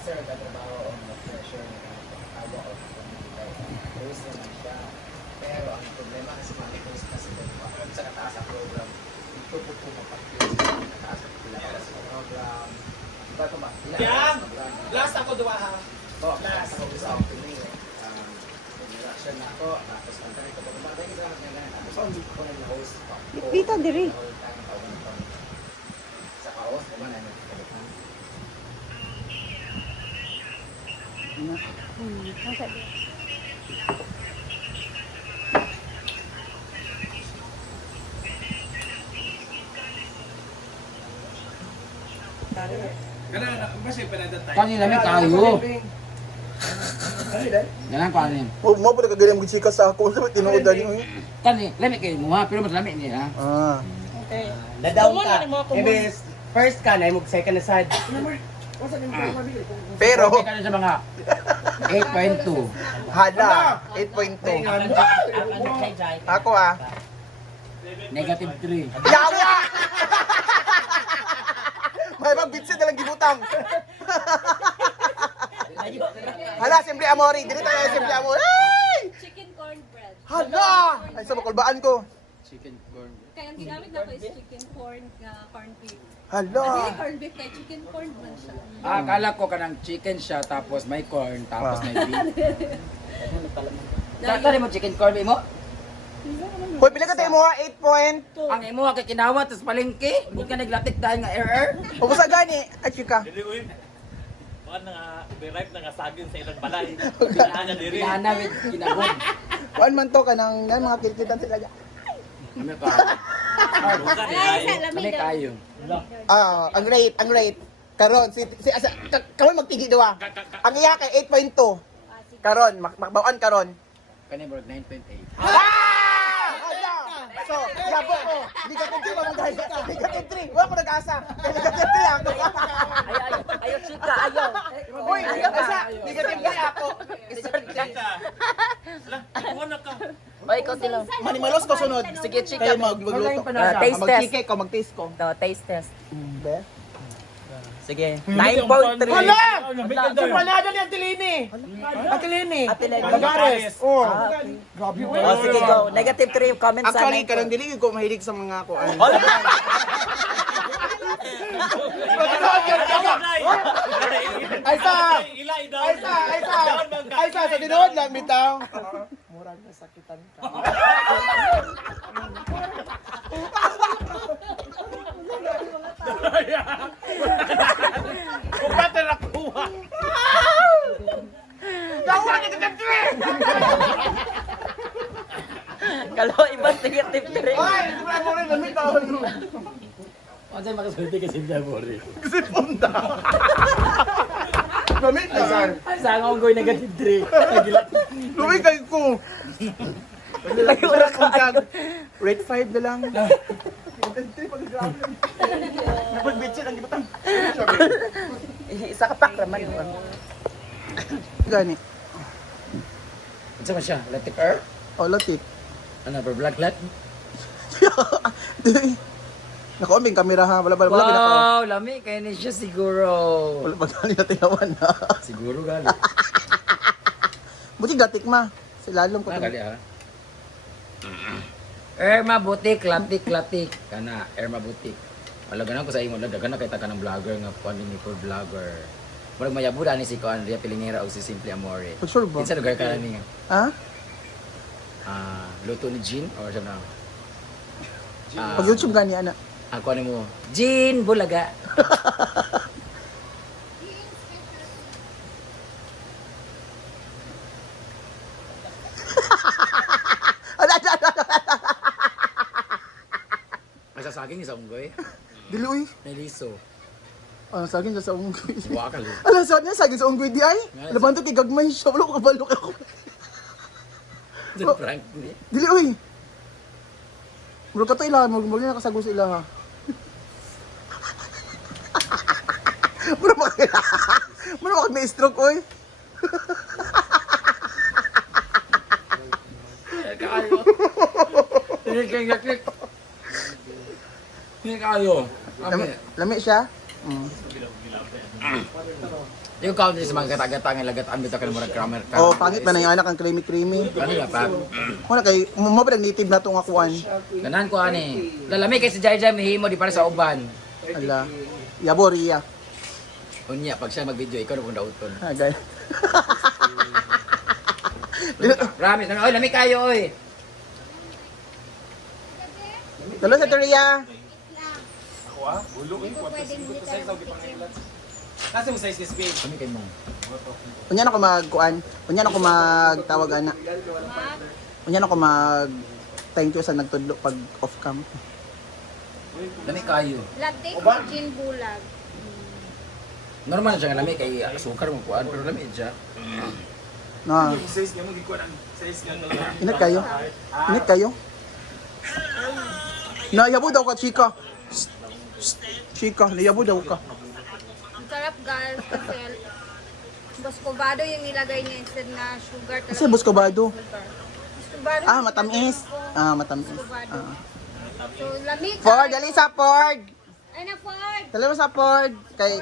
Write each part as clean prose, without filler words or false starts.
sir, katrabaho o mag-pressure na awa o host naman siya. Pero ang problema kasi mga host kasi sa kataas ang program, ito po po kapag-close sa kataas ang program. Diba ito ba? Yan! Last ako duwa ha. Oo, last ako sa opening. Reaction na ako, tapos ang tanong ko po, bakit sa akin nga tapos ako nag-host pa. Dito, diri. Sa ka-host, diba na nagkakalutan? Kanina may kayo. Ganang kanin. Mo pa kagaling mo chika sa ako sa tinuodan niyo. Kani, lamig kayo mo ha, pero mas lamig niya ha. Ah. Okay. Na-down ka. Ibig, first ka na, yung second na sad. Pero Okay ka na sa mga 8.2. hala 8.2. Ako ah. Negative 3. Yawa! May magbitsit na lang gibutang. Hala, Simple Amori. Dili tayo Simple Amori. Ay! Chicken cornbread. Hala! Ay, sa makulbaan ko. Chicken corn. Kaya ang ginamit na ko is chicken corn, corn beef. Hala! Hindi corn beef, kaya chicken corn man siya. Akala ko kanang chicken siya, tapos may corn, tapos may beef. Kaya mo chicken corn mo? Hoy, pila ka tayo mo ha? 8 point. Ang imo kay kinawat tas palengke, hindi ka naglatik dahil nga error. Ubusa gani. Ay, chika. Dili uy. Kuan nga derive na nga saging sa ilang balay. Ana diri. Pinana with kinabog. Kuan man to kanang nan mga kilkitan sila. Kami ka. Lugan ni Ay, ay. sa Kami lamig daw. kayo. Ah, ang rate. Karon karon magtigi daw. Ang iya kay 8.2. Karon makbawaan karon. Kani bro 9.8. So, yabo ko. Negative 3 mo dahil. Negative 3. Wala ko nag-asa. Negative 3 ako. Ayaw, chika, ayaw. Uy, negative 3 ako. Ala, kuan na ka. O, ikaw sila. Manimalos ko sunod. Sige, chika. Kayo magluto. Taste test. Mag-chike ko, mag-taste ko. No, taste test. Be? Sige. 9.3. Sumalada ni Atilini. Atilini. Atilini. Lagares. Oh. Grabe O, sige, go. Negative 3 yung comment sa Actually, kanang dili ko mahilig sa mga kuan. Ay sa! Ila idaw. Ay sa tinuod lang bitaw. Murag nasakitan ka. Kupate na kuha. Dawa ni ka Kalo, iba negative 3. Ay, sobra mo rin bitaw. Ano sa'yo makasulti kasi siya bori? Kasi punta. Gamit na. Ay, saan akong gawin negative 3? Lumikay ko. Rate 5 na lang. Nagbitsit ang gibutang. Isa ka pak raman. Gani. Ano ba siya? Electric air? Oh, latik. Ano ba? Black light? Naka-on kamera ha. Wala. Wow, lami. Kaya ni siya siguro. Wala ba gani na tinawan ha. Siguro gali. Buti gatik ma. Silalom ko. Gali ha. Air mabutik, latik. Kana, air mabutik. Malaganan ko sa imo, dagana kay taka ng vlogger nga kuan ni for vlogger. Murag mayabuda ni si Kuan Ria Pilingera o si Simple Amore. For sure ba? Kinsa lugar ka ni nga? Ha? Luto ni Jean or siya na? Pag YouTube gani ana. Ako ano mo? Jean Bulaga. May sasaging sa unggoy. Dili uy. May liso. Ano saging sa unggoy. Wakal. Ala sa niya saging sa unggoy di ay. Laban to tigagmay siya. Wala ko kabalo ako. Then prank ni. Dili uy. Muro ka to ila, muro na kasagos ila ha. Muro makakila. Muro makag na stroke oy. Kayo. Hindi kayo gaklik. Hindi kayo. Lami siya. Yung country sa mga gata-gata nga lagataan bitaw ka ng murag grammar. Oh, pangit man ang anak ang creamy. Ano nga pa? Muna kay mo ba native na tong akuan. Ganan ko ani. Lalami kay si Jai Jai mihimo di para sa uban. Ala. Yaboriya. Unya pag siya mag-video ikaw na kung dauton. Agay. Promise ano oy lami kayo oy. Tulo sa Toriya. Nasa mo size this babe? Kami kay mo. Unya na ko magkuan. Unya na ko magtawag ana. Unya na ko mag thank you sa nagtudlo pag off cam. Lami kayo. Latte, chicken bulag. Normal siya nga lami kay asukar mo kuan pero lami siya. Na, Size niya mo di ko na. Size niya na. init kayo. Init kayo. Nayabo daw ka, chika. Chika, nayabo daw ka. Ang sarap guys kasi Boscovado yung nilagay niya instead na sugar. Kasi Boscovado. Boscovado. Ah, matamis. Ah, matamis. Ah. So, lamig. Ford, dali sa Ford. Ay na, Ford. Dali mo sa Ford. Kay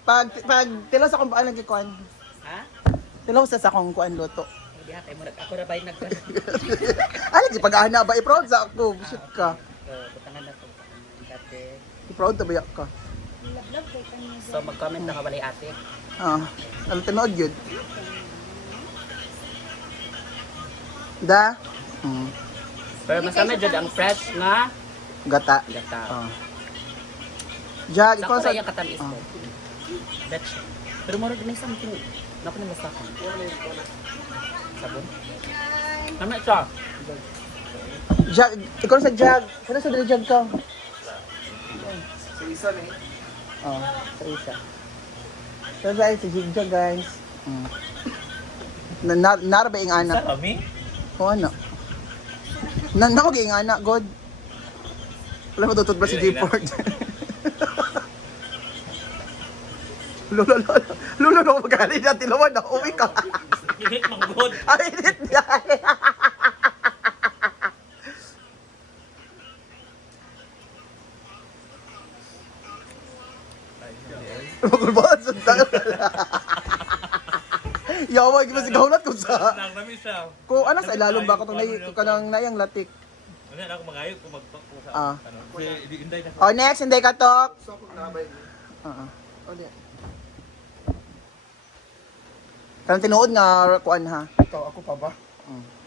pag tilo sa kung paano gikuan. Ha? Tilo sa akong kuan luto. Hindi ha, tayo mo ako na ba'y nagka. Ay, lagi pag-ana ba i-proud sa ako. Shit ka. Butangan na to. Dati. I-proud na ba ka? So mag-comment na ka balay ate. Ah, alam tinood yun. Da? Pero masama dyan ang fresh nga Gata. gata. Ah. Jag, Sako ikaw na sa... yung katamis mo. That's pero mo rin may something. Naku na masakon. Sabon? Tama siya. Jag, ikaw sa Jag. Saan sa dali Jag ka? Sa isa na Oh, sa isa. So guys, si Jag guys. Nara ba yung anak? Sa kami? O ano? Nako yung anak, God. Wala matutod ba si J. Ford? Lolo, magkali na, tilawan na, uwi ka. Init manggod. Ay, init niya. Magulbahan sa tayo. Yawa, gima si gaulat ko sa... Nang nami siya. Kung ano sa ilalong ba ko itong kanang nayang latik. Ano na ako magayot kung magtok ko sa Ah. ano. Kasi hindi na. Oh, next, hindi ka talk. Kanang tinuod nga kuan ha. Ikaw, ako pa ba?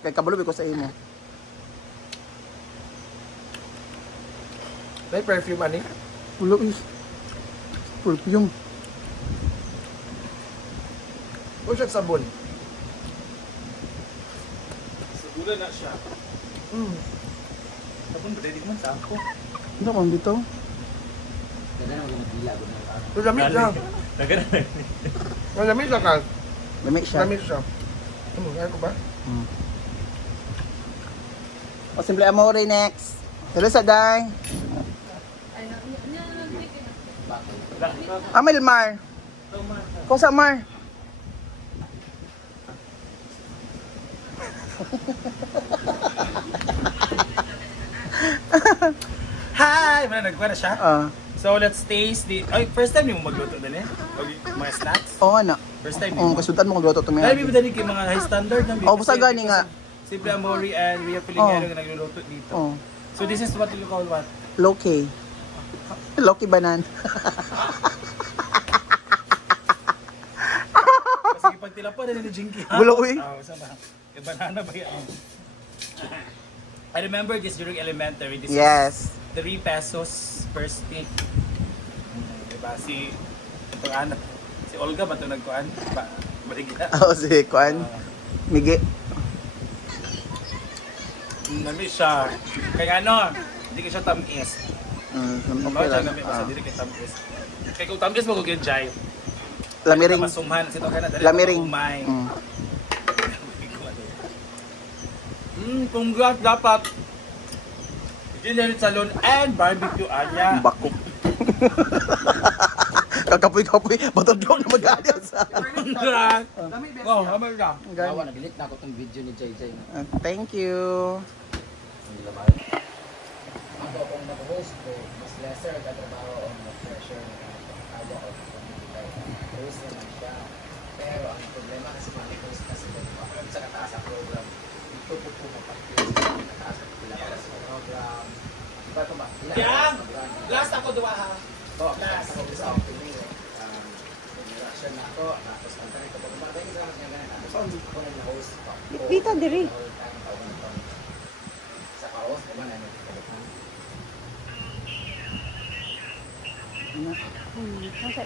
Kay kabalo ko sa imo. May perfume ani? Ulo is. Perfume. O siya sabon? Siguro na siya. Tapos ba di man sa ako. Ano man dito? Ganan mo yung pila ko na. Lamig siya. Nagana. Lamig siya ka. Lamig siya. Lamig siya. Ano, kaya ko ba? O simple amore next. Hello sa day. Amel Mar. Kung sa Mar. Hi! Mana nagkuha na siya? Ah, So let's taste the... Ay, first time yung magluto din eh? Mga snacks? oo na. First time Oh, yung... kasundan mo kung luto to Dahil may. bibida din kayo mga high standard ng Oh, basta gani nga. Simple Amori and Ria Pilingero yung nagluluto dito. Oh, So this is what you call what? Loki. Loki banan. Kasi pag tila pa rin ni Jinky. Bulo, uy. Sama. Yung banana ba yan? I remember this during elementary. This Yes. is 3 pesos per stick. Diba? Si anak. Si Olga ba ito nagkuhan? Baligya. Oh, si kuan. Migi. Nami siya. Kaya ano, hindi ko siya tamis. Okay Okay lang. lang. Basta hindi ko tamis. Kaya kung tamis mo ko yung jay. Lamiring. Masumhan. Sito ka na. Lamiring. Umay. Mm. Congrats dapat. Engineering salon and barbecue area. Bako. Kakapoy-kapoy. Batodlog na mag-aalya sa... Congrats. Wow, hamay ka. Gawa na delete na ako tong video ni Jai Jai. Thank you. Ako kung mag-host ko, mas lesser ka trabaho o mas pressure. saan dito ko nag-host pa? Dito, diri. Sa kaos, naman ano dito. Nasa